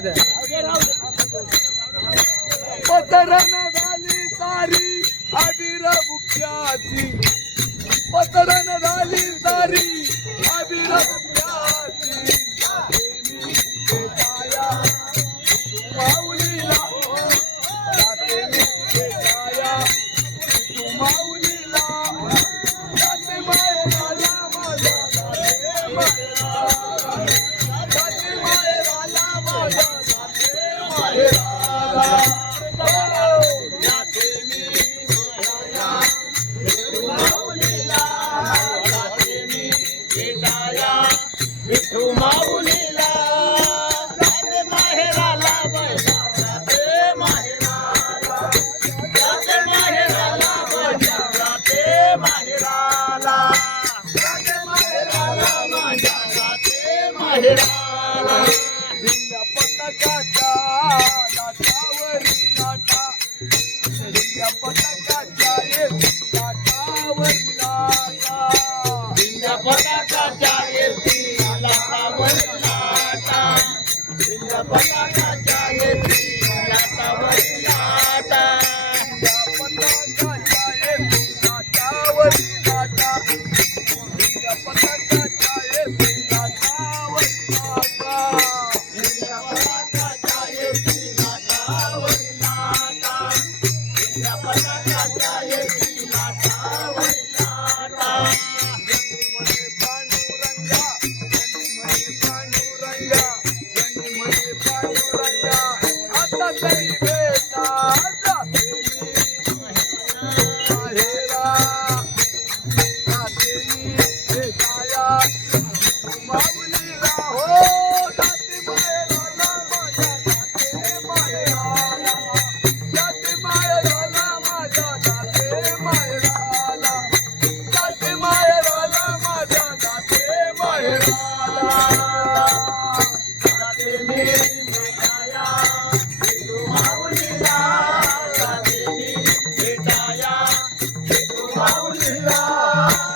राहू द्या. पतरण झाली सारी अबीर मुख्याची जाना तेरे महरा दिल पटका Krishna